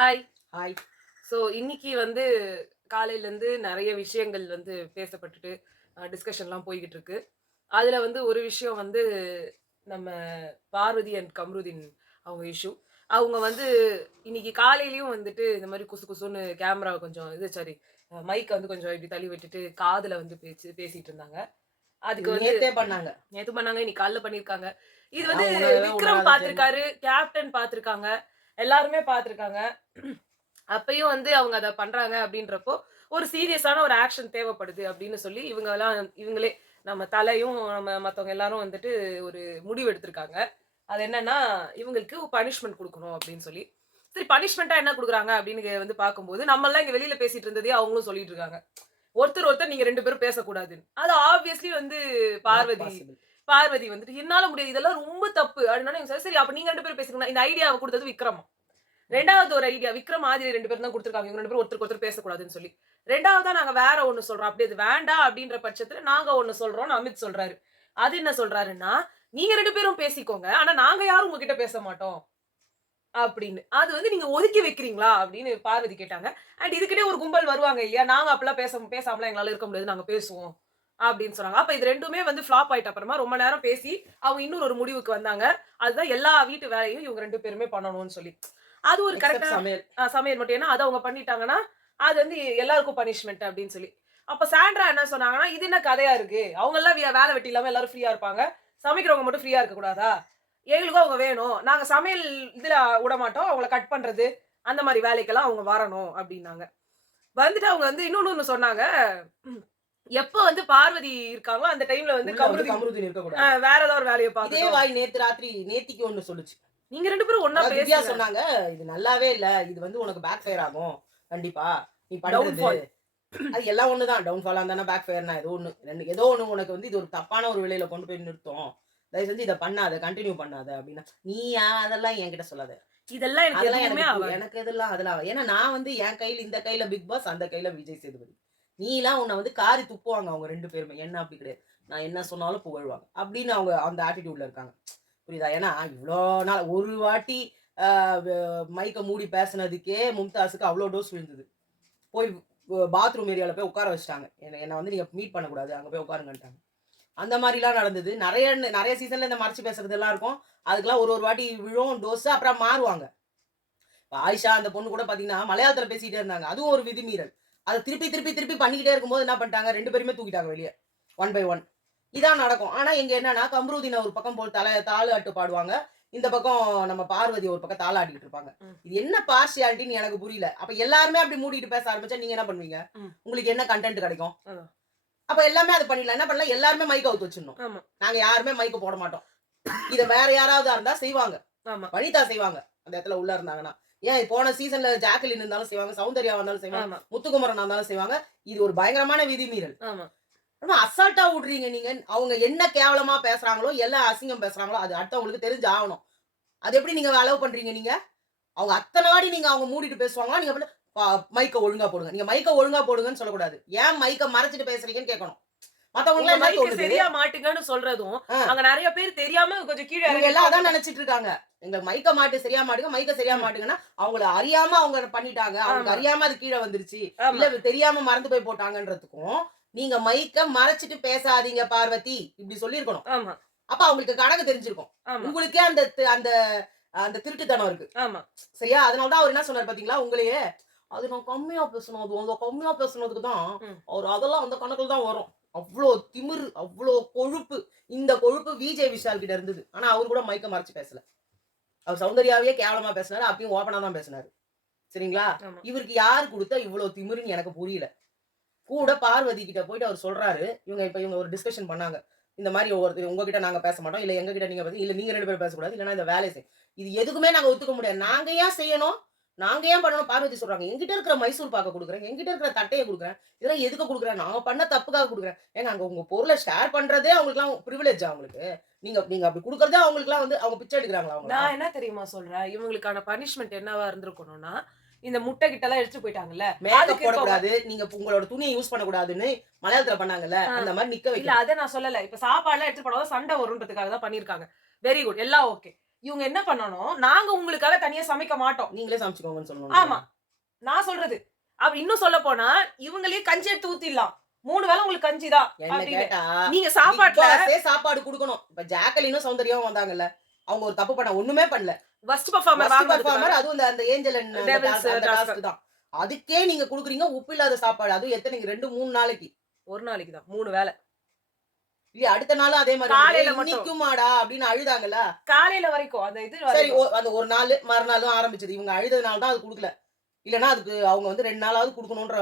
Hi. Hi. So இன்னைக்கு வந்து காலையிலேருந்து நெறைய விஷயங்கள் வந்து பேசப்பட்டுட்டு, டிஸ்கஷன்லாம் போய்க்கிட்டு இருக்கு. அதுல வந்து ஒரு விஷயம் வந்து நம்ம பார்வதி அண்ட் கம்ருதீன் அவங்க இஷ்யூ. அவங்க வந்து இன்னைக்கு காலையிலயும் வந்துட்டு இந்த மாரி குசு குசுன்னு கேமராவ கொஞ்சம் இது சாரி மைக்க வந்து கொஞ்சம் இப்டி தள்ளி விட்டுட்டு காதுல வந்து பேசிட்டு இருந்தாங்க. அதுக்கு இது வந்து நேத்தே பண்ணாங்க. நேத்து பண்ணாங்க, இன்னைக்கு காலைல பண்ணியிருக்காங்க. இது வந்து அதான் உணரவே விக்ரம் உணராத ஜென்மம். பார்த்திருக்காரு, கேப்டன் பார்த்திருக்காங்க, எல்லாருமே பார்த்திருக்காங்க. அப்பயும் வந்து அவங்க அத பண்றாங்க அப்படின்றப்போ, ஒரு சீரியஸான ஒரு ஆக்ஷன் தேவைப்படுது அப்படின்னு சொல்லி இவங்களே நம்ம தலையும் நம்ம மத்தவங்க எல்லாரும் வந்துட்டு ஒரு முடிவு எடுத்திருக்காங்க. அது என்னன்னா, இவங்களுக்கு பனிஷ்மென்ட் குடுக்கணும் அப்படின்னு சொல்லி. சரி பனிஷ்மென்ட்டா என்ன குடுக்குறாங்க அப்படின்னு வந்து பார்க்கும்போது, நம்மலாம் இங்க வெளியில பேசிட்டு இருந்ததையே அவங்களும் சொல்லிட்டு இருக்காங்க. ஒருத்தர் நீங்க 2 பேரும் பேசக்கூடாதுன்னு. அது ஆப்வியஸ்லி வந்து நாட் பார்வதி பாசிபிள். பார்வதி வந்துட்டு என்னால முடியாது. இதெல்லாம் ரொம்ப தப்பு. அதனால இவங்க சரி அப்ப நீங்க 2 பேரும் பேசுங்க. இந்த ஐடியாவ குடுத்தது விக்ரம். 2வது ஒரு ஐடியா விக்ரம், ஆதிரி 2 பேரும் தான் குடுத்துருக்காங்க. இவங்க 2 பேரும் ஒருத்தருக்கு ஒருத்தர் பேசக்கூடாதுன்னு சொல்லி. 2வதா நாங்க வேற ஒண்ணு சொல்றோம். அப்படி அது வேண்டாம் அப்படின்ற பட்சத்துல நாங்க ஒண்ணு சொல்றோம்னு அமித் சொல்றாரு. அது என்ன சொல்றாருன்னா, நீங்க 2 பேரும் பேசிக்கோங்க. ஆனா நாங்க யாரும் உங்ககிட்ட பேச மாட்டோம். அப்படின்னு. அது வந்து நீங்க ஒதுக்கி வைக்கிறீங்களா? அப்படின்னு பார்வதி கேட்டாங்க. அண்ட் இதுக்கிட்டயே ஒரு கும்பல் வருவாங்க இல்லையா? நாங்க அப்பலாம் பேசாமலாம் எங்களால இருக்க முடியாது. நாங்க பேசுவோம். அப்படின்னு சொன்னாங்க. அப்ப இது 2மே வந்து ஃப்ளாப் ஆயிட்ட அப்புறமா ரொம்ப நேரம் பேசி, அவங்க இன்னொரு ஒரு முடிவுக்கு வந்தாங்க. அதுதான் எல்லா வீட்டு வேலையும் இவங்க 2 பேருமே பண்ணணும்னு சொல்லி. அது ஒரு எக்செப்ட் கரெக்ட்டா சமையல். சமையல் மட்டும். ஏன்னா, அத அவங்க பண்ணிட்டாங்கன்னா, அது வந்து எல்லாருக்கும் பனிஷ்மென்ட் அப்படின்னு சொல்லி. அப்ப சாண்ட்ரா என்ன சொன்னாங்கன்னா, இது என்ன கதையா இருக்கு? அவங்கலாம் வேல வெட்டி இல்லாம எல்லாரும் ஃப்ரீயா இருப்பாங்க. சமைக்கிறவங்க மட்டும் ஃப்ரீயா இருக்க கூடாதா? எங்களுக்கும் அவங்க வேணும். நாங்க சமையல் இதுல விடமாட்டோம். அவங்கள கட் பண்றது, அந்த மாரி வேலைக்கெல்லாம் அவங்க வரணும் அப்டின்னாங்க. வந்துட்டு அவங்க வந்து இன்னொன்னு ஒண்ணு சொன்னாங்க. ம். எப்ப வந்து பார்வதி இருக்காங்களோ, அந்த டைம்ல வந்து உள்ள வந்து கம்ருதீன் கமருதீன் இருக்கக்கூடாது. வேற ஏதாவது ஒரு வேலைய இதே பார்க்கட்டும். வாய் நேத்து ராத்திரி நேத்திக்கு ஒண்ணு சொல்லுச்சு. நீங்க 2 பேரும் ஒண்ணா அதாவது திவ்யா பேசுங்க. சொன்னாங்க, "இது நல்லாவே இல்ல. இது வந்து உனக்கு பேக் ஃபயர் ஆகும். கண்டிப்பா. நீ பண்றது." டவுன்ஃபால். அது எல்லாம் ஒண்ணு தான். டவுன் இருந்தானா, பேக் ஃபயர்னா ஏதோ ஒண்ணு. 2 ஏதோ ஒண்ணு உனக்கு வந்து இது ஒரு தப்பான ஒரு விளைவுல கொண்டு போய் நிறுத்தும். தயவு செஞ்சு இத பண்ணாத. கன்டின்யூ பண்ணாத அப்டின்னா, "நீயா? அதெல்லாம் என்கிட்ட சொல்லாத." இதெல்லாம் எனக்கு அதெல்லாம் எதுவுமே எனக்கு ஆவாது. எனக்கு இதெல்லாம் அதெல்லாம் ஏன்னா நான் வந்து என் கையில இந்த கையில பிக் பாஸ், அந்த கையில விஜய் சேதுபதி. நீலாம் உன்ன வந்து காரி துப்புவாங்க அவங்க 2 பேருமே. என்ன அப்படி கிடையாது. நான் என்ன சொன்னாலும் புகழ்வாங்க. அப்படின்னு அவங்க அந்த ஆட்டிட்யூட்ல இருக்காங்க. புரியுதா? ஏன்னா இவ்ளோ நாள் ஒரு வாட்டி அ வ மைக்க மூடி பேசுனதுக்கே மும்தாஸுக்கு அவ்ளோ டோஸ் விழுந்தது. போய் பாத்ரூம் ஏரியால போய் உட்கார வச்சுட்டாங்க. என்ன என்ன வந்து நீங்க மீட் பண்ணக்கூடாது. அங்க போய் உட்காருங்கன்ட்டாங்க. அந்த மாரிலாம் நடந்தது. நெறைய சீசன்ல இந்த மறைச்சு பேசுறதெல்லாம் இருக்கும். அதுக்கெல்லாம் ஒரு ஒரு வாட்டி விழும் டோஸ் அப்புறம் மாறுவாங்க. ஆயிஷா அந்த பொண்ணு கூட பார்த்தீங்கன்னா, மலையாளத்தில பேசிட்டே இருந்தாங்க. அதுவும் ஒரு விதிமீறல். அத திருப்பி பண்ணிக்கிட்டே இருக்கும்போது என்ன பண்ணிட்டாங்க, 2 பேருமே தூக்கிட்டாங்க வெளிய. One by one. இதான் நடக்கும். ஆனா இங்க என்னன்னா, கம்ருதீன் ஒரு பக்கம் போல் தாலாட்டு பாடுவாங்க. இந்த பக்கம் நம்ம பார்வதி ஒரு பக்கம் தாலாட்டிட்டு இருப்பாங்க. ம். இது என்ன பார்ஷியாலிட்டின்னு எனக்கு புரியல. அப்ப எல்லாருமே அப்படி மூடிட்டு பேச ஆரம்பிச்சா நீங்க என்ன பண்ணுவீங்க? ம். உங்களுக்கு என்ன கன்டென்ட் கிடைக்கும்? அதான். அப்ப எல்லாமே அத பண்ணிடலாம். என்ன பண்ணலாம்? எல்லாருமே மைக் அவுத்து வச்சுடணும். ஆமா, நாங்க யாருமே மைக் போட மாட்டோம். இத வேற யாராவதா இருந்தா செய்வாங்க. ஆமா, வனிதா செய்வாங்க. அந்த இடத்துல உள்ள இருந்தாங்கன்னா. ஏன் போன சீசன்ல ஜாக்குலின் இருந்தாலும் செய்வாங்க. சௌந்தர்யாவா இருந்தாலும் செய்வாங்க. ஆமா, முத்துக்குமரனா இருந்தாலும் செய்வாங்க. இது ஒரு பயங்கரமான விதிமீறல். ஆமா. ஆனா அசால்ட்டா விடுறீங்க நீங்க. அவங்க என்ன கேவலமா பேசுறாங்களோ, எல்லாம் அசிங்கம் பேசுறாங்களோ, அது அடுத்தவங்களுக்கு தெரிஞ்சு ஆவணும். அது எப்படி நீங்க அலோவ் பண்றீங்க நீங்க? அவங்க அத்தன வாட்டி நீங்க அவங்க மூடிட்டு பேசுவாங்களா? நீங்க பாட்டுக்கு மைக்க ஒழுங்கா போடுங்க. நீங்க மைக்க ஒழுங்கா போடுங்கன்னு சொல்லக்கூடாது. ஏன் மைக்க மறைச்சுட்டு பேசுறீங்கன்னு கேட்கணும். உங்க மத்தவங்களுக்கெல்லாம் என்ன மைக் தோணுது? சரியா மாட்டுங்கன்னு சொல்றதும், ஆ. அங்க நெறைய பேர் தெரியாம கொஞ்சம் கீழ இவங்க இறங்கி எல்லாம் அதான் நெனச்சிட்டு இருக்காங்க. எங்க மைக்க மாட்டு சரியா மாட்டுங்க, மைக்க சரியா ம். மாட்டுங்கன்னா, அவங்கள அறியாம அவங்க பண்ணிட்டாங்க. அவங்களுக்கு ஆமா, அறியாம அது கீழ வந்துருச்சு. ஆமா, இல்ல தெரியாம மறந்து போய் போட்டாங்கன்றதுக்கும், நீங்க மைக்க மறைச்சுட்டு பேசாதீங்க பார்வதி, இப்டி சொல்லியிருக்கணும். ஆமா, அப்ப அவங்களுக்கு கணக்கு தெரிஞ்சிருக்கும். ஆமா, உங்களுக்கே அந்த அந்த திருட்டுத்தனம் இருக்கு. ஆமா, சரியா? அதனால தான் அவரு என்ன சொன்னாரு பாத்தீங்களா? உங்களையே, அது நான் கம்மியா பேசணும். அது அந்த கம்மியா பேசுனதுக்கு தான், ம். அவரு அதெல்லாம் அந்த கணக்குல தான் வரும். அவ்ளோ திமிரு, அவ்ளோ கொழுப்பு. இந்த கொழுப்பு விஜய் விஷால் கிட்ட இருந்தது. ஆனா அவரு கூட மைக்க மறைச்சு பேசல. அவர் சௌந்தர்யாவையே கேவலமா பேசினாரு. அப்பயும் ஓப்பனா தான் பேசினாரு. சரிங்களா? ஆமா. இவருக்கு யாரு குடுத்த இவ்ளோ திமிருன்னு எனக்கு புரியல. கூட பார்வதி கிட்ட போயிட்டு அவர் சொல்றாரு. இவங்க ஒரு டிஸ்கஷன் பண்ணாங்க. இந்த மாரி உங்ககிட்ட நாங்க பேச மாட்டோம். இல்ல எங்ககிட்ட நீங்க இல்ல நீங்க 2 பேரும் பேசக்கூடாது. இல்லன்னா இந்த வேலைய இது எதுக்குமே நாங்க ஒத்துக்க முடியாது. நாங்க ஏன் செய்யணும்? நாங்க ஏன் பண்ணணும்? பார்வதி சொல்றாங்க. என்கிட்ட இருக்கிற மைசூர் பாக்க குடுக்குறேன். என்கிட்ட இருக்கிற தட்டைய குடுக்குறேன். இதெல்லாம் எதுக்கு குடுக்குறேன்? நான் பண்ண தப்புக்காக குடுக்குறேன். ஏங்க அங்க உங்க பொருள ஷேர் பண்றதே அவங்களுக்குலாம் பிரிவிலேஜா உங்களுக்கு? நீங்க நீங்க அப்படி குடுக்குறதே அவங்களுக்குலாம் வந்து அவங்க பிச்சை எடுக்குறாங்களா நான் அவங்கலாம்? என்ன தெரியுமா சொல்றேன்? இவங்களுக்கான பனிஷ்மென்ட் என்னவா இருந்திருக்கணும்னா, இந்த முட்டை கிட்டலாம் எடுத்துட்டு போயிட்டாங்கல்ல, மேக்கப் அதுக்கு இருக்கவங்க போடக்கூடாது. நீங்க உங்களோட துணிய யூஸ் பண்ணக்கூடாதுன்னு மலையாளத்துல பண்ணாங்கல்ல. ஆ. அந்த மாரி நிக்க இல்ல வைக்கணும். அத நான் சொல்லல. இப்ப சாப்பாடுலாம் எடுத்துட்டு போனா சண்டை வரும்ன்றதுக்காக தான் பண்ணியிருக்காங்க. Very good. எல்லாம் ஓகே. இவங்க என்ன பண்ணணும், நாங்க உங்களுக்காக தனியா சமைக்க மாட்டோம். நீங்களே சமைச்சுக்கோங்கன்னு சொல்லணும். ஆமா. நான் சொல்றது. அப்படி இன்னும் சொல்லப் போனா, இவங்களே கஞ்சி எடுத்து ஊத்திடலாம். 3 வேளை உங்களுக்கு கஞ்சி தான் என்ன அப்படின்னு. கேட்டா நீங்க பிக் சாப்பாட்டுல பாஸே சாப்பாடு குடுக்கணும். இப்ப ஜாக்கலினும் சௌந்தர்யாவும் வந்தாங்கல்ல. அவங்க ஒரு தப்பு ஒண்ணுமே பண்ணல. ஃபர்ஸ்ட் பெர்ஃபார்மர் ஃபர்ஸ்ட் வாங்குறதுக்கு பெர்ஃபார்மர் அதுவும் அந்த ஏஞ்சல் அண்ட் டெவில்ஸ் அந்த டாஸ்க். டாஸ்க் தான். அதுக்கே நீங்க குடுக்குறீங்க உப்பு இல்லாத சாப்பாடு. அதுவும் எத்தனைக்கு 2, 3 நாளைக்கு. ஒரு நாளைக்கு தான் 3 வேளை. இல்லையா அடுத்த நாளும் அதே மாதிரி காலையில மட்டும். இன்னைக்குமாடா அப்படின்னு அழுதாங்கல்ல. காலையில வரைக்கும் அந்த இது சரி வரைக்கும். அந்த ஒரு நாள் மறுநாளும் ஆரம்பிச்சது. இவங்க அழுததுனால தான் அது குடுக்கல. இல்லன்னா அதுக்கு அவங்க வந்து 2 நாளாவது குடுக்கணும்ன்ற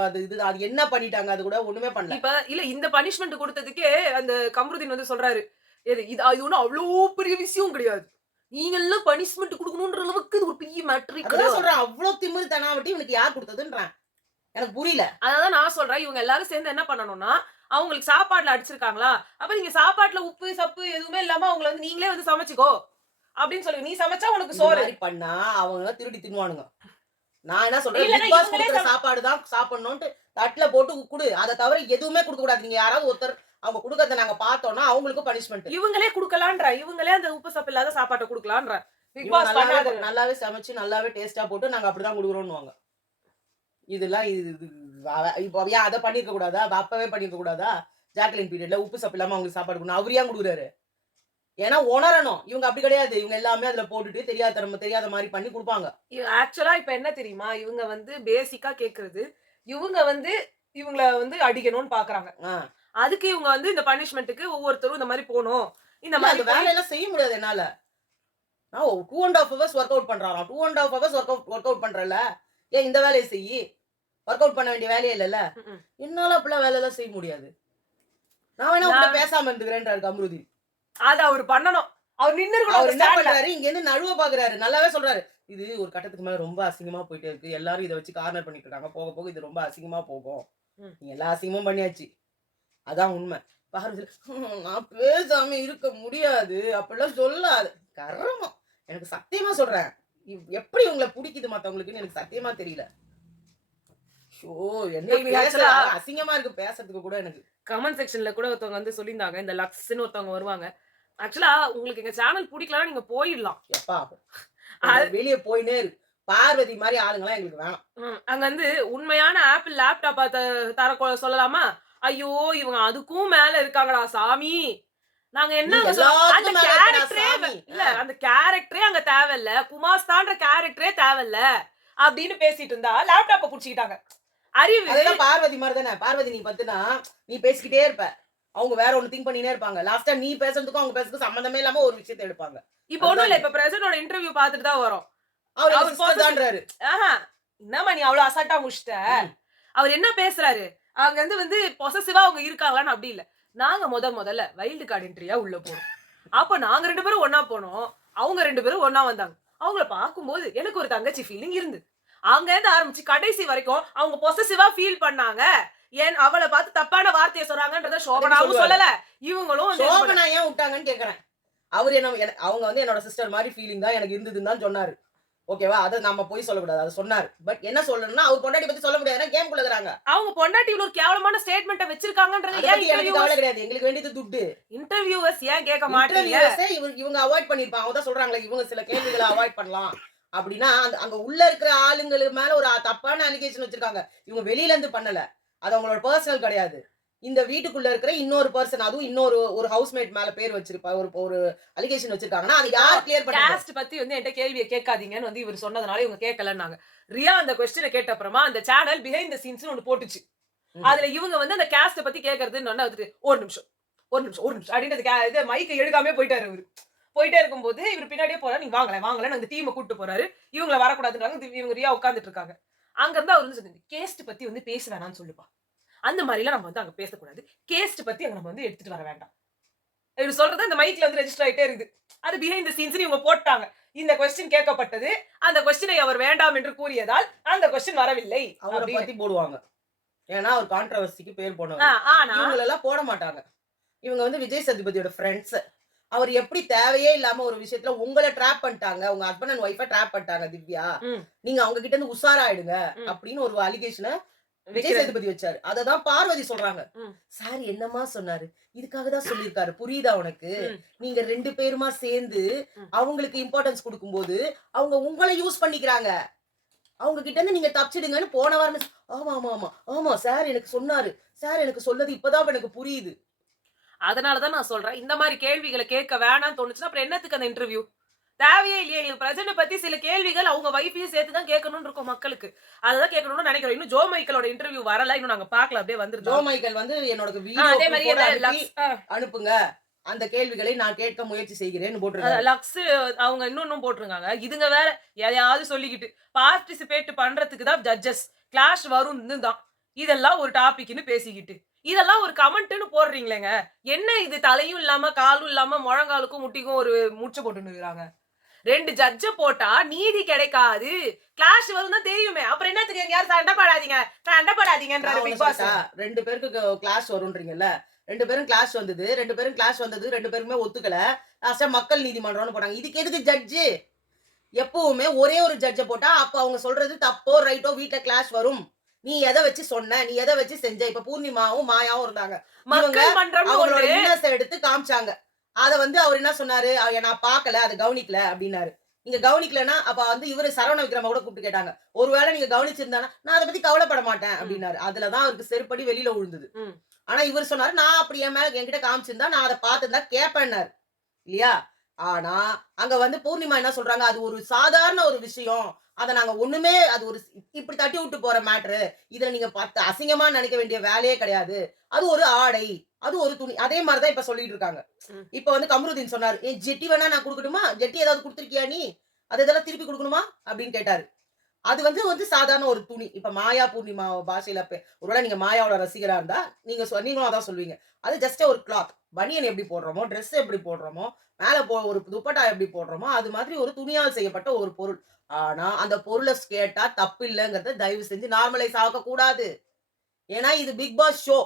அது என்ன பண்ணிட்டாங்க அது கூட ஒண்ணுமே பண்ணல. இப்ப இல்ல இந்த பனிஷ்மென்ட் குடுத்ததுக்கே அந்த கம்ருதீன் வந்து சொல்றாரு. இது ஒண்ணும் அவ்ளோ பெரிய விஷயம் கிடையாது. நீங்க எல்லாம் பனிஷ்மென்ட் குடுக்கணும்ன்ற அளவுக்கு இது ஒரு பெரிய மேட்டரே அதான் கிடையாது. சொல்றேன் அவ்ளோ திமிரு தனாவட்டி இவனுக்கு யார் குடுத்ததுன்றான். எனக்கு புரியல. அதான் நான் சொல்றேன். இவங்க எல்லாரும் சேர்ந்து என்ன பண்ணணும்னா, அவங்களுக்கு சாப்பாடுல அடிச்சிருக்காங்களா? அப்ப நீங்க சாப்பாட்டுல உப்பு, சப்பு எதுவுமே இல்லாம அவங்கள வந்து நீங்களே வந்து சமைச்சுக்கோ. அப்படின்னு சொல்லுங்க. நீ சமைச்சா உனக்கு இந்த சோறு. மாதிரி பண்ணா அவங்க திருடி தின்னுவானுங்க. நான் என்ன சொல்றேன் இல்லன்னா பிக் பாஸ் இவங்களே குடுக்குற சாப்பாடு தான் சாப்பிடணும்ட்டு தட்டுல போட்டு குடு. அத தவிர எதுவுமே குடுக்க கூடாது. நீங்க யாராவது ஒருத்தர் அவங்க குடுக்கறத நாங்க பார்த்தோம்னா அவங்களுக்கும் பனிஷ்மென்ட். இவங்களே குடுக்கலான்ற. இவங்களே அந்த உப்பு சப்பு இல்லாத சாப்பாட்ட குடுக்கலான்ற. பிக் இவங்க பாஸ் பண்ணாத. நல்லாவே சமைச்சு நல்லாவே டேஸ்டா போட்டு நாங்க அப்படிதான் குடுக்குறோம்னுவாங்க. இதெல்லாம் இது இது இப்போ ஏன் அத பண்ணிருக்க கூடாதா? அப்பவே பண்ணிருக்க கூடாதா? ஜாக்லின் பீரியட்ல உப்பு சப்பு இல்லாம அவங்களுக்கு சாப்பாடு குடுக்கணும். அவரு ஏன் குடுக்குறாரு? ஏன்னா உணரணும். இவங்க அப்படி கிடையாது. இவங்க எல்லாமே அதுல போட்டுட்டு தெரியாத மாரி பண்ணி குடுப்பாங்க. ஆக்சுவலா இப்ப என்ன தெரியுமா? இவங்க வந்து பேசிக்கா கேக்குறது, இவங்க வந்து இவங்கள வந்து அடிக்கணும்னு பாக்குறாங்க. ஆ. அதுக்கு இவங்க வந்து இந்த பனிஷ்மென்ட்க்கு ஒவ்வொருத்தரும் இந்த மாரி போணும். இந்த இல்ல மாரி அந்த வேலையெல்லாம் செய்ய முடியாது என்னால. நான் 2 1/2 ஹவர்ஸ் ஒர்க் அவுட் பண்றாராம். 2 1/2 ஹவர்ஸ் ஒர்க் அவுட் பண்றேன்ல. ஏன் இந்த வேலைய செய்யி. ஒர்க் அவுட் பண்ண வேண்டிய வேலையே இல்லல்ல. ம்ம். என்னால அப்படிலாம் வேலையெல்லாம் செய்ய முடியாது. நான் வேணா உன்கிட்ட பேசாம இருந்துக்கிறேன்றாரு கம்ருதீன். அத அவரு பண்ணணும். அவர் நின்னு அவர் இருக்கணும் என்ன ஸ்டாண்ட்ல. பண்றாரு, இங்க இருந்து நழுவ பாக்குறாரு. நல்லாவே சொல்றாரு. இது ஒரு கட்டத்துக்கு மேல ரொம்ப அசிங்கமா போயிட்டே இருக்கு. எல்லாரும் இத வச்சு கார்னர் பண்ணிட்டு இருக்காங்க. போக போக இது ரொம்ப அசிங்கமா போகும். ம். நீ எல்லா அசிங்கமும் பண்ணியாச்சு. அதான் உண்மை. பார்வதி நான் பேசாம இருக்க முடியாது. அப்படிலாம் சொல்லாத. கர்மம். எனக்கு சத்தியமா சொல்றேன். எப்படி உங்கள புடிக்குது மத்தவங்களுக்குன்னு எனக்கு சத்தியமா தெரியல. ஷோ என்ன இது பேசல actually அசிங்கமா இருக்கு பேசுறதுக்கு கூட எனக்கு. கமெண்ட் செக்ஷன்ல கூட ஒருத்தவங்க வந்து சொல்லியிருந்தாங்க. இந்த லக்ஸ்ன்னு ஒருத்தவங்க வருவாங்க. ஆக்சுவலா உங்களுக்கு எங்க சேனல் புடிக்கலன்னா நீங்க போயிடலாம். எப்பா வெளிய போயினே இரு. பார்வதி மாதிரி ஆளுங்கலாம் எங்களுக்கு வேணாம். அங்க வந்து உண்மையான ஆப்பிள் லேப்டாப்ப தர சொல்லலாமா? ஐயோ! இவங்க அதுக்கும் மேல இருக்காங்கடா சாமி. நாங்க நீ என்ன அந்த எல்லாத்துக்கும் மேல இருக்கடா கேரக்டரே சாமி. இல்ல அந்த கேரக்டரே அங்க தேவையில்ல. குமாஸ்தான்ற கேரக்டரே தேவையில்ல. அப்படின்னு பேசிட்டு இருந்தா லேப்டாப்ப புடிச்சுக்கிட்டாங்க. அறிவு அதெல்லாம் பார்வதி மாதிரி தானே. பார்வதி நீ பாத்தீன்னா, நீ பேசிக்கிட்டே இருப்ப. அவங்க வேற ஒண்ணு திங்க் பண்ணினே இருப்பாங்க. லாஸ்ட்டா நீ பேசுறதுக்கும் அவங்க பேசுறதுக்கும் சம்பந்தமே இல்லாம ஒரு விஷயத்த எடுப்பாங்க. இப்ப ஒண்ணும் இல்ல. இப்ப பிரசன்னோட இன்டர்வியூ பார்த்துட்டு தான் வரோம். அவர் அவர் சிஸ்டர் தான்றாரு. ஆஹா. என்னம்மா நீ அவ்வளவு அசால்ட்டா முடிச்சிட்ட? அவர் என்ன பேசுறாரு? அங்க வந்து பொசசிவா அவங்க இருக்காங்களான்னு அப்படி இல்ல. நாங்க முதல்ல வைல்ட் கார்டு என்ட்ரியா உள்ள போனோம். அப்ப நாங்க 2 பேரும் ஒண்ணா போனோம். அவங்க 2 பேரும் ஒண்ணா வந்தாங்க. அவங்கள பார்க்கும்போது எனக்கு ஒரு தங்கச்சி ஃபீலிங் இருந்தது. அங்க இருந்து ஆரம்பிச்சு கடைசி வரைக்கும் அவங்க பொசசிவா ஃபீல் பண்ணாங்க. ஏன் அவள பார்த்து தப்பான வார்த்தைய சொன்னாங்கன்றத சோபனாவும் சொல்லல. இவங்களும் வந்து சோபனா ஏன் விட்டாங்கன்னு கேக்குறேன். அவரு அவங்க வந்து என்னோட சிஸ்டர் மாதிரி ஃபீலிங் தான் எனக்கு இருந்ததுன்னு தான் சொன்னாரு. ஓகேவா? அத நம்ம போய் சொல்லக்கூடாது. அத சொன்னாரு. பட் என்ன சொல்லணும்னா அவர் பொண்டாட்டி பத்தி சொல்ல முடியாதுன்னா கேம்குள்ள இருக்காங்க. அவங்க பொண்டாட்டி இவ்வளவு கேவலமான ஸ்டேட்மெண்ட்ட வச்சிருக்காங்கன்றது ஏன் எனக்கு கவலை கிடையாது. எங்களுக்கு வேண்டியது துட்டு. இன்டர்வியூவர்ஸ் ஏன் கேட்க மாட்டீங்க? இன்டர்வியூஸே இவங்க அவாய்ட் பண்ணிருப்பாங்க. அவங்க தான் சொல்றாங்களே இவங்க சில கேள்விகளை அவாய்ட் பண்ணலாம். அப்படின்னா அங்க உள்ள இருக்கிற ஆளுங்களுக்கு மேல ஒரு தப்பான அலிகேஷன் வச்சிருக்காங்க. இவங்க வெளியில இருந்து பண்ணல. அது அவங்களோட பர்சனல் கிடையாது. இந்த வீட்டுக்குள்ள இருக்கிற இன்னொரு பர்சன் அதுவும் இன்னொரு ஒரு ஹவுஸ்மேட் மேல பேர் வச்சிருப்பா ஒரு அலிகேஷன் வச்சிருக்காங்கன்னா அது யார் கிளியர் பண்றது? காஸ்ட் பத்தி வந்து என்கிட்ட கேள்வியை கேட்காதீங்கன்னு வந்து இவர் சொன்னதுனால இவங்க கேட்கலன்னாங்க. ரியா அந்த கொஸ்டினை கேட்ட அப்புறமா அந்த சேனல் பிஹைண்ட் தி சீன்ஸ் ஒன்னு போட்டுச்சு. அதுல இவங்க வந்து அந்த காஸ்ட் பத்தி கேக்குறதுன்னு வந்துட்டு ஒரு நிமிஷம் அப்படின்னு இது மைக்க எடுக்காம போயிட்டாரு அவரு. போயிட்டே இருக்கும்போது இவர் பின்னாடியே போறாரு. நீங்க வாங்கல அந்த டீமை கூட்டு போறாரு. இவங்கள வரக்கூடாதுன்றாங்க. இவங்க ரியா உட்கார்ந்துட்டு இருக்காங்க. அங்க இருந்து அவர் வந்து சொன்னாரு கேஸ்ட் பத்தி வந்து பேச வேணாம்னு சொல்லுப்பா. அந்த மாதிரி எல்லாம் நம்ம வந்து அங்க பேசக்கூடாது. கேஸ்ட் பத்தி அங்க நம்ம வந்து எடுத்துட்டு வர வேண்டாம். இவர் சொல்றது அந்த மைக்ல வந்து ரெஜிஸ்டர் ஆயிட்டே இருக்குது. அது பிஹைண்ட் தி சீன்ஸ் இவங்க போட்டாங்க. இந்த கொஸ்டின் கேட்கப்பட்டது. அந்த கொஸ்டினை அவர் வேண்டாம் என்று கூறியதால் அந்த கொஸ்டின் வரவில்லை. அவரை பத்தி போடுவாங்க. ஏன்னா அவர் கான்ட்ரோவர்சிக்கு பேர் போனவர். இவங்க எல்லாம் போட மாட்டாங்க. இவங்க வந்து விஜய் சேதுபதியோட ஃப்ரெண்ட்ஸ். அவர் எப்படி தேவையே இல்லாம ஒரு விஷயத்துல உங்களை ட்ராப் பண்ணிட்டாங்க. உங்க ஹஸ்பண்ட் அண்ட் ஒய்ஃபை ட்ராப் பண்ணிட்டாங்க திவ்யா. நீங்க அவங்க கிட்ட இருந்து உஷாராயிடுங்க அப்படின்னு ஒரு அலிகேஷனை விஜய் சேதுபதி வச்சாரு. அததான் பார்வதி சொல்றாங்க. ம். சார் என்னம்மா சொன்னாரு? இதுக்காக தான் சொல்லியிருக்காரு. புரியுதா உனக்கு? நீங்க 2 பேருமா சேர்ந்து அவங்களுக்கு இம்பார்ட்டன்ஸ் குடுக்கும்போது, அவங்க உங்கள யூஸ் பண்ணிக்கிறாங்க. அவங்க கிட்ட இருந்து நீங்க தப்பிச்சிடுங்கன்னு போன வாரமே ஆமா, ஆமா, ஆமா. ஆமா சார் எனக்கு சொன்னாரு. சார் எனக்கு சொன்னது இப்பதான் எனக்கு புரியுது. அதனாலதான் நான் சொல்றேன். இந்த மாரி கேள்விகள கேட்க வேணாம்னு தோணுச்சுன்னா, அப்புறம் என்னத்துக்கு அந்த இன்டர்வியூ? தேவையே இல்லையே. எங்களுக்கு பிரச்சனை பத்தி சில கேள்விகள் அவங்க வைஃபையும் சேர்த்து தான் கேட்கணும்னு இருக்கும் மக்களுக்கு. அததான் கேட்கணும்னு நெனைக்கிறோம். இன்னும் ஜோ மைக்கேலோட இன்டர்வியூ வரல. இன்னும் நாங்க பார்க்கல. அப்படியே ஜோ வந்துருது. மைக்கேல் வந்து என்னோட அதே வீடியோ மாரி கூட இந்த அனுப்பி லக்ஸ் அனுப்புங்க. அந்த கேள்விகளை நான் கேட்க முயற்சி செய்கிறேன்னு போட்டிருக்காரு. லக்ஸ் அவங்க இன்னொன்னும் போட்டிருக்காங்க. இதுங்க வேற எதையாவது சொல்லிக்கிட்டு பார்ட்டிசிபேட் பண்றதுக்கு தான் ஜட்ஜஸ். கிளாஷ் வரும்னு தான். இதெல்லாம் ஒரு டாபிக்ன்னு பேசிக்கிட்டு. இதெல்லாம் ஒரு கமெண்ட்ன்னு போடுறீங்களேங்க. என்ன இது தலையும் இல்லாம, காலும் இல்லாம, முழங்காலுக்கும் முட்டிக்கும் ஒரு முடிச்சு போட்டுன்னு இருக்காங்க. 2 ஜட்ஜ போட்டா நீதி கிடைக்காது. கிளாஷ் வரும் தான் தெரியுமே. அப்புறம் என்னத்துக்கு எங்கயாவது சண்டை போடாதீங்கன்றாரு பிக் பாஸ். 2 பேருக்கு கிளாஸ் வரும்ன்றீங்கல்ல. 2 பேரும் கிளாஸ் வந்தது. 2 பேரும் கிளாஸ் வந்தது. 2 பேருமே ஒத்துக்கல. லாஸ்டா மக்கள் நீதிமன்றம்னு போட்டாங்க. இதுக்கு எதுக்கு ஜட்ஜ்? எப்பவுமே ஒரே ஒரு ஜட்ஜ போட்டா அப்ப அவங்க சொல்றது தப்போ ரைட்டோ வீட்ல கிளாஷ் வரும். நீ எதை வச்சு சொன்ன? நீ எதை வச்சு செஞ்ச? இப்ப பூர்ணிமாவும் மாயாவும் இருந்தாங்க. மக்கள் மன்றம்னு அவங்களோட ஒண்ணு இன்னர்ஸ எடுத்து காமிச்சாங்க. அத வந்து அவர் என்ன சொன்னாரு? நான் பார்க்கல, அத கவனிக்கல அப்டின்னாரு. நீங்க கவனிக்கலன்னா அப்ப வந்து இவரு சரவண விக்ரம கூட கூப்பிட்டு கேட்டாங்க. ஒருவேளை நீங்க கவனிச்சிருந்தானா நான் அத பத்தி கவலைப்பட மாட்டேன் அப்டின்னாரு. அதுல தான் அவருக்கு செருப்படி வெளியில விழுந்தது. ம். ஆனா இவர் சொன்னாரு நான் அப்படி என் மேல என்கிட்ட காமிச்சிருந்தா நான் அத பார்த்திருந்தா கேட்பேன்னாரு. இல்லையா? ஆனா அங்க வந்து பூர்ணிமா என்ன சொல்றாங்க? அது ஒரு சாதாரண ஒரு விஷயம். அத நாங்க ஒண்ணுமே அது ஒரு இப்படி தட்டி விட்டு போற மேட்டரு. இத நீங்க அசிங்கமா நினைக்க வேண்டிய வேலையே கிடையாது. அது ஒரு ஆடை. அது ஒரு துணி. அதே மாரி தான் இப்ப சொல்லிட்டு இருக்காங்க. ம். இப்ப வந்து கமருதீன் சொன்னாரு. ஜெட்டி வேணா நான் குடுக்கட்டுமா? ஜெட்டி ஏதாவது குடுத்திருக்கியா நீ? அது இதெல்லாம் திருப்பி குடுக்கணுமா? அப்படின்னு கேட்டாரு. அது வந்து வந்து சாதாரண ஒரு துணி. இப்ப மாயா, பூர்ணிமா பாஷையில ஒருவேளை நீங்க மாயாவோட ரசிகரா இருந்தா, நீங்களும் அதான் சொல்லுவீங்க. அது ஜஸ்ட் ஒரு கிளாத். பனியன் எப்படி போடுறோமோ, ட்ரெஸ் எப்படி போடுறோமோ, மேல ஒரு துப்பட்டா எப்படி போடுறோமோ, அது மாதிரி ஒரு துணியால் செய்யப்பட்ட ஒரு பொருள். ஆனா, அந்த பொருள கேட்டா தப்பில்லங்கிறத தயவு செஞ்சு நார்மலைஸ் ஆக்கக்கூடாது. ஏன்னா, இது Bigg Boss show.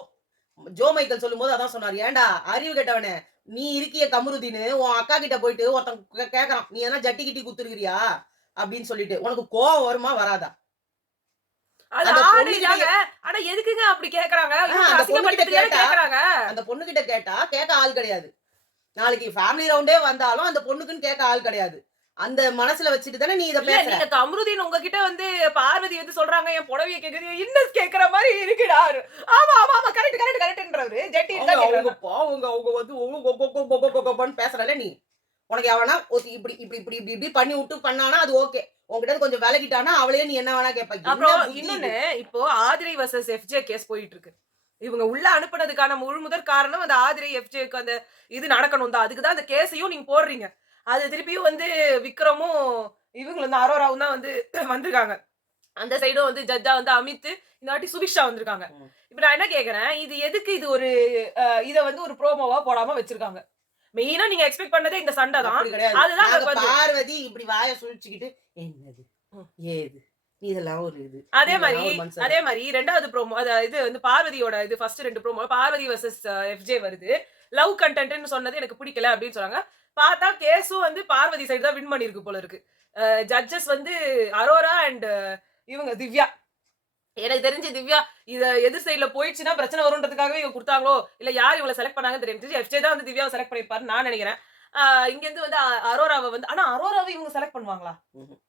Joe Michael சொல்லும்போது அதான் சொன்னாரு. "ஏன்டா அறிவு கெட்டவனே! நீ இருக்கியே கமருதீனு, உன் அக்கா கிட்ட போயிட்டு ஒருத்தன் கேட்கறான். நீ எதனா ஜட்டி கிட்டி குடுத்துருக்கிறியா?" அப்படின்னு சொல்லிட்டு. உனக்கு கோவம் வருமா? வராதா? அது அந்த ஆடைதாங்க. ஆனா எதுக்குங்க அப்படி கேக்குறாங்க? இவங்க அந்த பொண்ணுகிட்ட அசிங்கப்படுத்துறதுக்கு தானே கேட்டா கேக்குறாங்க. அந்த பொண்ணுகிட்ட கேட்டா கேட்க ஆள் கிடையாது. நாளைக்கு ஃபேமிலி ரவுண்டே வந்தாலும் அந்த பொண்ணுக்குன்னு கேட்க ஆள் கிடையாது. அந்த மனசுல வச்சுட்டு தானே நீ இத இல்ல பேசுற. நீங்க கமருதீன் உங்ககிட்ட வந்து பார்வதி வந்து சொல்றாங்க, என் புடவைய கேக்குது. இன்னஸ் கேக்குற மாரி இருக்குடா. ஆமா, ஆமா, ஆமா. கரெக்ட்ன்றவரு. ஜட்டி அவங்க தான் அவங்க கேக்குறாரு. பாவங்க அவங்க வந்து கொக்கொக்கொக்கொக்கொக்கொக்கொக்கொன்னு பேசுறல்ல நீ. உனக்கு எவனா இப்படி இப்படி இப்படி இப்படி இப்படி பண்ணி விட்டு பண்ணானா அது ஓகே. உன்கிட்ட இருந்து கொஞ்சம் விலகிட்டானா அவளையே நீ என்ன வேணா கேட்ப. என்ன அப்புறம் புத்தி இது? இன்னொன்னு, இப்போ ஆதிரை வெர்சஸ் எஃப்ஜே கேஸ் போயிட்டு இருக்கு. இவங்க உள்ள அனுப்புனதுக்கான முதற் காரணம் அந்த ஆதிரை எஃப்ஜேக்கு அந்த இது நடக்கணும் தான். அதுக்கு தான் அந்த கேஸையும் நீங்க போடுறீங்க. அது திருப்பியும் வந்து விக்ரமும் இவங்களும் வந்து அரோராவும் தான் வந்து வந்திருக்காங்க. அந்த சைடும் வந்து ஜட்ஜா வந்து அமித், இந்த வாட்டி சுபிக்ஷா வந்திருக்காங்க. ம். இப்ப நான் என்ன கேட்கிறேன், இது எதுக்கு இது ஒரு இத வந்து ஒரு ப்ரோமோவா போடாம வச்சிருக்காங்க? மெயினா நீங்க எக்ஸ்பெக்ட் பண்ணதே இந்த சண்டை தான். அப்படி கிடையாது. அதுதான் நாங்க அங்க வந்து பார்வதி இப்படி வாய சுழிச்சுக்கிட்டு என்னது? ம். ஏது? இதெல்லாம் ஒரு இது. அதே மாரி இதெல்லாம் ஒரு மனுஷன். அதே மாரி 2வது ப்ரோமோ இது வந்து பார்வதியோட இது first 2 promo Parvathi versus FJ வருது. லவ் கன்டென்ட்ன்னு சொன்னது எனக்கு பிடிக்கல அப்படின்னு சொன்னாங்க. பார்த்தா கேஸும் வந்து பார்வதி சைடு தான் வின் பண்ணிருக்கு போல இருக்கு. ஜட்ஜஸ் வந்து அரோரா அண்ட் இவங்க திவ்யா. எனக்கு தெரிஞ்சு திவ்யா இத எதிர் சைடுல போயிடுச்சுன்னா பிரச்சனை வரும்ன்றதுக்காகவே இவங்க குடுத்தாங்களோ, இல்ல யார் இவங்கள செலக்ட் பண்ணாங்கன்னு தெரியும். தெரிஞ்சு எஃப்ஜே தான் வந்து திவ்யாவ செலக்ட் பண்ணிருப்பாருன்னு நான் நெனைக்கிறேன். இங்க இருந்து வந்து அரோராவ வந்து ஆனா அரோராவ இவங்க செலக்ட் பண்ணுவாங்களா? ம்ஹ்ம்.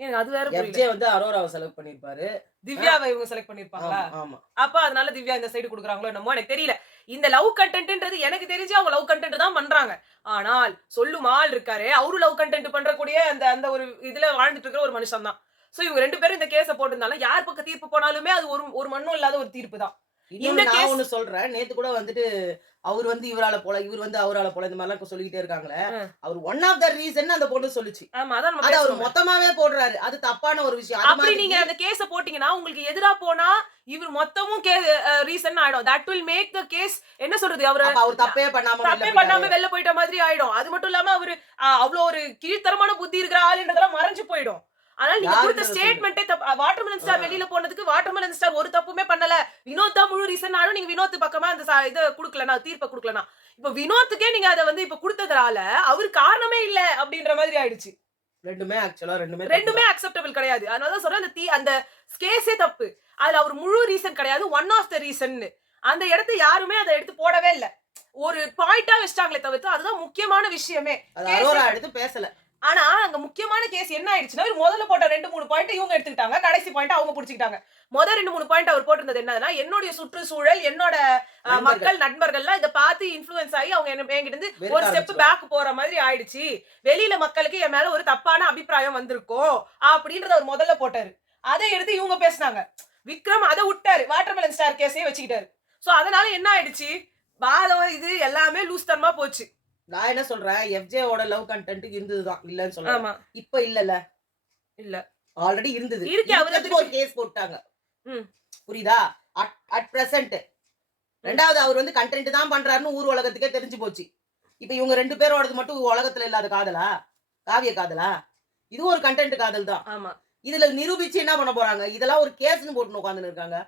எனக்கு அது வேற புரியல. எஃப்ஜே வந்து அரோராவ செலக்ட் பண்ணிருப்பாரு. திவ்யாவ இவங்க செலக்ட் பண்ணிருப்பாங்களா? ஆமா, ஆமா. அப்ப அதனால திவ்யா இந்த சைடு குடுக்குறாங்களோ என்னமோ எனக்கு தெரியல. இந்த லவ் கன்டென்ட்ன்றது எனக்கு தெரிஞ்சு அவங்க லவ் கன்டென்ட் தான் பண்றாங்க. ஆனால் சொல்லும் ஆள் இருக்காரே, அவரு லவ் கன்டென்ட் பண்றக்கூடிய அந்த அந்த ஒரு இதுல வாழ்ந்துட்டு இருக்கிற ஒரு மனுஷன் தான். சோ இவங்க 2 பேரும் இந்த கேஸ போட்டிருந்தாலும் யார் பக்கம் தீர்ப்பு போனாலுமே அது ஒரு மண்ணும் இல்லாத ஒரு தீர்ப்பு தான். இந்த இன்னொன்னு நான் கேஸ் ஒண்ணு சொல்றேன். நேத்து கூட வந்துட்டு அவரு வந்து இவரால போல, இவர் வந்து அவரால போல இந்த மாரிலாம் சொல்லிக்கிட்டே இருக்காங்களே. அவர் ஒன் ஆஃப் த ரீசன் அந்த பொண்ணு சொல்லுச்சு. ஆமா அதான் நம்ம அத அவரு பேசுறோம். மொத்தமாவே போடுறாரு. அது தப்பான ஒரு விஷயம். அது அப்படி மாதிரி நீங்க அந்த கேஸ போட்டீங்கன்னா உங்களுக்கு எதிரா போனா இவர் மொத்தமும் ரீசன் ஆயிடும். That will make the case என்ன சொல்றது அவரு அப்ப அவர் தப்பே பண்ணாம வெளில தப்பே போயிட்டாரு. பண்ணாம வெளில போயிட்ட மாதிரி ஆயிடும். அது மட்டும் இல்லாம அவரு அவ்ளோ ஒரு கீழ்த்தரமான புத்தி இருக்கிற ஆளுன்றதெல்லாம் மறைஞ்சு போயிடும். அதனால நீங்க கொடுத்த யாருன்றத சொல்லுங்க. ஸ்டேட்மென்ட்டே தப்பு. வாட்டர்மெலன் ஸ்டார் வெளியில போனதுக்கு வாட்டர்மெலன் ஸ்டார் ஒரு தப்புமே பண்ணல. வினோத் தான் முழு ரீசன் ஆனாலும் நீங்க வினோத் பக்கமா அந்த இத குடுக்கலனா தீர்ப்ப குடுக்கலனா. இப்ப வினோத்துக்கே நீங்க அத வந்து இப்ப குடுத்ததனால அவரு காரணமே இல்ல அப்படின்ற மாதிரி ஆயிடுச்சு. 2மே ஆக்சுவலா 2மே 2மே அக்செப்டபிள் கிடையாது. அதனால தான் சொல்றேன் அந்த கேஸே தப்பு. அதுல அவர் முழு ரீசன் கிடையாது, ஒன் ஆஃப் த ரீசன். அந்த இடத்தை யாருமே அதை எடுத்து போடவே இல்ல. ஒரு பாயிண்டா வச்சிட்டாங்களே தவிர்த்து அதுதான் முக்கியமான விஷயமே. எடுத்து பேசல. ஆனா அங்க முக்கியமான கேஸ் என்ன ஆயிடுச்சுன்னா, இவர் முதல்ல போட்ட 2-3 பாயிண்ட் இவங்க எடுத்துக்கிட்டாங்க. கடைசி பாயிண்ட் அவங்க புடிச்சுக்கிட்டாங்க. முதல் 2-3 பாயிண்ட் அவர் போட்டிருந்தது என்னன்னா, என்னுடைய சுற்றுச்சூழல், என்னோட மக்கள் நண்பர்கள்லாம் இத பார்த்து இன்ஃப்ளூயன்ஸ் ஆகி அவங்க என்கிட்ட இருந்து ஒரு ஸ்டெப் பேக் போற மாதிரி ஆயிடுச்சு. வெளியில மக்களுக்கு என் மேல ஒரு தப்பான அபிப்பிராயம் வந்திருக்கும் அப்படின்றத அவர் முதல்ல போட்டாரு. அதை எடுத்து இவங்க பேசினாங்க. விக்ரம் அதை விட்டாரு. வாட்டர்மெலன் ஸ்டார் கேஸே வச்சுக்கிட்டாரு. சோ அதனால என்ன ஆயிடுச்சு, வாதம் இது எல்லாமே லூஸ் தனமா போச்சு. நான் என்ன சொல்றேன், எஃப்ஜே ஓட லவ் கண்டென்ட் இருந்ததுதான், இல்லன்னு சொல்றேன். இப்ப இல்லல, இல்ல ஆல்ரெடி இருந்தது. இருக்கு. அவருக்கு ஒரு கேஸ் போட்டாங்க. புரியுதா? அட் பிரசன்ட் ரெண்டாவது அவர் வந்து கண்டென்ட் தான் பண்றாருன்னு ஊர் உலகத்துக்கே தெரிஞ்சு போச்சு. இப்ப இவங்க 2 பேரோடது மட்டும் உலகத்துல இல்லாத காதலா? காவிய காதலா? இது ஒரு கண்டென்ட் காதல் தான். ஆமா. இதுல நிரூபிச்சு என்ன பண்ண போறாங்க? இதெல்லாம் ஒரு கேஸ்னு போட்டு உட்கார்ந்து இருக்காங்க.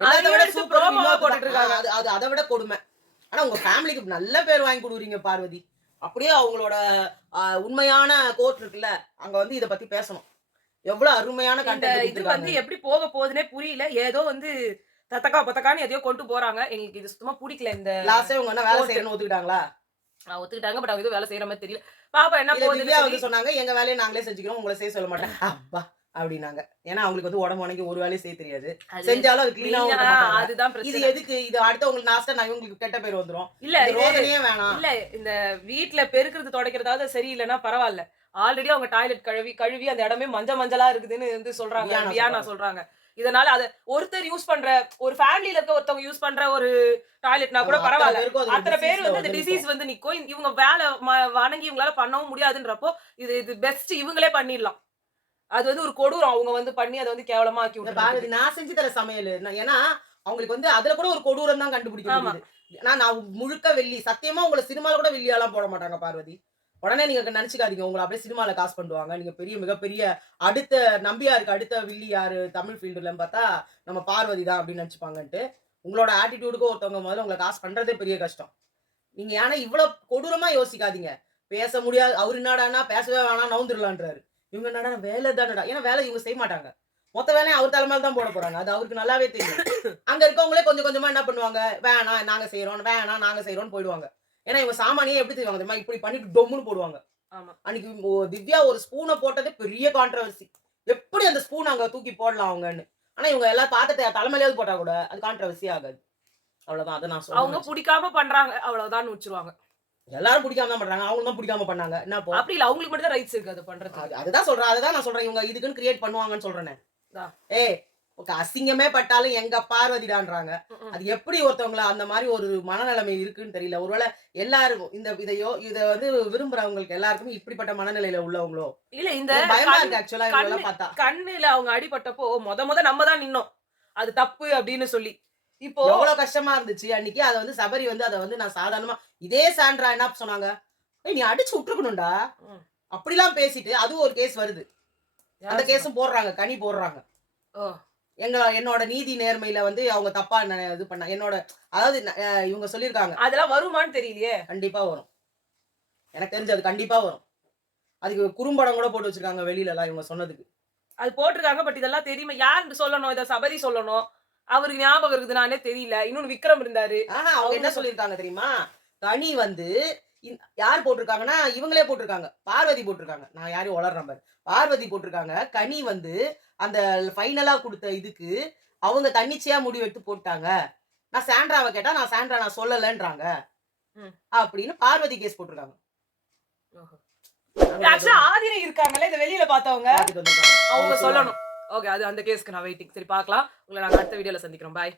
அதை விட சூப்பரா போட்டுட்டு இருக்காங்க. அது அதை விட கொடுமை. ஆனா உங்க ஃபேமிலிக்கு நல்ல பேர் வாங்கி கொடுக்குறீங்க பார்வதி. அப்படியே அவங்களோட உண்மையான கோர்ட் இருக்குல்ல, அங்க வந்து இத பத்தி பேசணும். எவ்வளவு அருமையான கண்டென்ட். இது வந்து எப்படி போக போகுதுன்னே புரியல. ஏதோ வந்து தத்தக்கா பத்தக்கான்னு எதையோ கொண்டு போறாங்க. எங்களுக்கு இது சுத்தமா பிடிக்கல. இந்த லாஸ்டே அவங்க என்ன வேலை செய்யணும்னு ஒத்துக்கிட்டாங்களா? ஒத்துக்கிட்டாங்க. பட் அவங்க எதுவும் வேலை செய்யற மாதிரி தெரியல. பாப்பா என்ன போகுதுன்னு சொன்னாங்க. எங்க வேலையை நாங்களே செஞ்சுக்கிறோம், உங்களை செய்ய சொல்ல மாட்டேன் அப்பா அப்படின்னாங்க. ஏன்னா அவங்களுக்கு வந்து உடம்பு உனக்கு ஒரு வேலையை செய்ய தெரியாது. செஞ்சாலும் அது கிளீனா அதுதான் இது எதுக்கு இது அடுத்த உங்களுக்கு லாஸ்டா நான் இவங்களுக்கு கெட்ட பேர் வந்துரும். இல்ல ரோதனையே வேணாம். இல்ல இந்த வீட்ல பெருக்கிறது துடைக்கிறதாவது சரியில்லைன்னா பரவாயில்ல. ஆல்ரெடி அவங்க டாய்லெட் கழுவி அந்த இடமே மஞ்சளா இருக்குதுன்னு வந்து சொல்றாங்க. வியானா சொல்றாங்க. இதனால அத ஒருத்தர் யூஸ் பண்ற, ஒரு ஃபேமிலில இருக்க ஒருத்தவங்க யூஸ் பண்ற ஒரு டாய்லெட்னா கூட பரவாயில்ல. அத்தனை பேர் வந்து அந்த டிசீஸ் வந்து நிக்கும். இவங்க வேலை வணங்கி இவங்களால பண்ணவும் முடியாதுன்றப்போ இது பெஸ்ட் இவங்களே பண்ணிடலாம். அது வந்து ஒரு கொடூரம். அவங்க வந்து பண்ணி அதை வந்து கேவலமா ஆக்கி விட்டு நான் செஞ்சு தர சமையல். ஏன்னா அவங்களுக்கு வந்து அதுல கூட ஒரு கொடூரம் தான் கண்டுபிடிக்க முடியுது. நான் முழுக்க வெள்ளி, சத்தியமா உங்களை சினிமால கூட வெள்ளியாலாம் போட மாட்டாங்க பார்வதி. உடனே நீங்க நினைச்சுக்காதீங்க உங்களை அப்படியே சினிமால காசு பண்ணுவாங்க. நீங்க பெரிய மிகப்பெரிய அடுத்த நம்பியாருக்கு அடுத்த வில்லி யாரு தமிழ் ஃபீல்டுலன்னு பார்த்தா நம்ம பார்வதி தான் அப்படின்னு நினைச்சுப்பாங்கன்ட்டு. உங்களோட ஆட்டிடியூடுக்கு ஒருத்தவங்க முதல்ல உங்களை காசு பண்றதே பெரிய கஷ்டம். நீங்க ஏன்னா இவ்வளவு கொடூரமா யோசிக்காதீங்க. பேச முடியாது, அவரு என்னடானா பேசவே வேணாம் நவுந்துடலான்றாரு. இவங்க என்னடா வேலை தானடா. ஏன்னா வேலை இவங்க செய்ய மாட்டாங்க. மொத்த வேலையும் அவர் தலைமையில தான் போட போறாங்க. அது அவருக்கு நல்லாவே தெரியும். அங்க இருக்கவங்களே கொஞ்சம் கொஞ்சமா என்ன பண்ணுவாங்க, வேணாம் நாங்க செய்யறோம், வேணாம் நாங்க செய்யறோம்னு போயிடுவாங்க. ஏன்னா இவங்க சாமானியே எப்படி செய்வாங்க தெரியுமா, இப்படி பண்ணிட்டு டொம்முன்னு போடுவாங்க. அன்னைக்கு திவ்யா ஒரு ஸ்பூனை போட்டதே பெரிய கான்ட்ரவர்சி. எப்படி அந்த ஸ்பூன் அங்க தூக்கி போடலாம் அவங்கன்னு. ஆனா இவங்க எல்லாம் பார்த்துட்டு தலைமையிலாவது போட்டா கூட அது கான்ட்ரவர்சி ஆகாது. அவ்வளவுதான். அதை நான் சொல்றேன். அவங்க பிடிக்காம பண்றாங்க அவ்வளவுதான் வச்சிருவாங்க. எல்லாரும் பிடிக்காம தான் பண்றாங்க, அவங்களும் தான் பிடிக்காம பண்ணாங்க. என்ன அப்படி இல்ல, அவங்களுக்கு மட்டும் தான் ரைட்ஸ் இருக்கு அது பண்றது. அதுதான் சொல்றேன், அதுதான் நான் சொல்றேன். இவங்க இதுக்குன்னு கிரியேட் பண்ணுவாங்கன்னு சொல்றேன். அசிங்கமே பட்டாலும் எங்க பார்வதிடான்றாங்க. அது எப்படி ஒருத்தவங்கள அந்த மாதிரி ஒரு மனநிலைமை இருக்குன்னு தெரியல. ஒருவேளை எல்லாரும் இத வந்து விரும்புறவங்களுக்கு எல்லாருக்குமே இப்படிப்பட்ட மனநிலையில உள்ளவங்களோ இல்ல. இந்த பயமா இருக்கு ஆக்சுவலா இதெல்லாம் பார்த்தா. கண்ணுல அவங்க அடிபட்டப்போ முத நம்ம தான் நின்னோம் அது தப்பு அப்படின்னு சொல்லி. இப்போ எவ்வளவு கஷ்டமா இருந்துச்சு அன்னைக்கு. அதை வந்து சபரி வந்து அதை வந்து நான் சாதாரணமா இதே சாண்ட்ரா என்ன சொன்னாங்க, நீ அடிச்சு விட்டுருக்கணும்டா அப்படிலாம் பேசிட்டு அதுவும் ஒரு கேஸ் வருது. அந்த கேஸும் போடுறாங்க, கனி போடுறாங்க. என்னோட நீதி நேர்மையில வந்து அவங்க தப்பா இது பண்ண என்னோட, அதாவது இவங்க சொல்லியிருக்காங்க. அதெல்லாம் வருமானு தெரியலையே. கண்டிப்பா வரும், எனக்கு தெரிஞ்சு அது கண்டிப்பா வரும். அதுக்கு குறும்படம் கூட போட்டு வச்சிருக்காங்க வெளியில எல்லாம் இவங்க சொன்னதுக்கு. அது போட்டிருக்காங்க. பட் இதெல்லாம் தெரியுமா, யாரு சொல்லணும், இதை சபரி சொல்லணும். அவருக்கு ஞாபகம் இருக்குது நானே தெரியல. இன்னொன்னு விக்ரம் இருந்தாரு. அவங்க என்ன சொல்லியிருக்காங்க தெரியுமா, கனி வந்து யார் போட்டிருக்காங்கன்னா இவங்களே போட்டிருக்காங்க, பார்வதி போட்டிருக்காங்க. நான் யாரையும் வளர்றேன், பார்வதி போட்டிருக்காங்க. கனி வந்து அந்த ஃபைனலா கொடுத்த இதுக்கு அவங்க தன்னிச்சையா முடிவெடுத்து போட்டாங்க. நான் சாண்ட்ராவை கேட்டா நான் சாண்ட்ரா நான் சொல்லலன்றாங்க அப்படின்னு பார்வதி கேஸ் போட்டிருக்காங்க. ஆதிரை இருக்காங்களே இந்த வெளியில பார்த்தவங்க, அவங்க சொல்லணும். ஓகே, அது அந்த கேஸ்க்கு நான் வெயிட்டிங். சரி பார்க்கலாம். உங்களை நாங்க அடுத்த வீடியோல சந்திக்கிறோம். பாய்.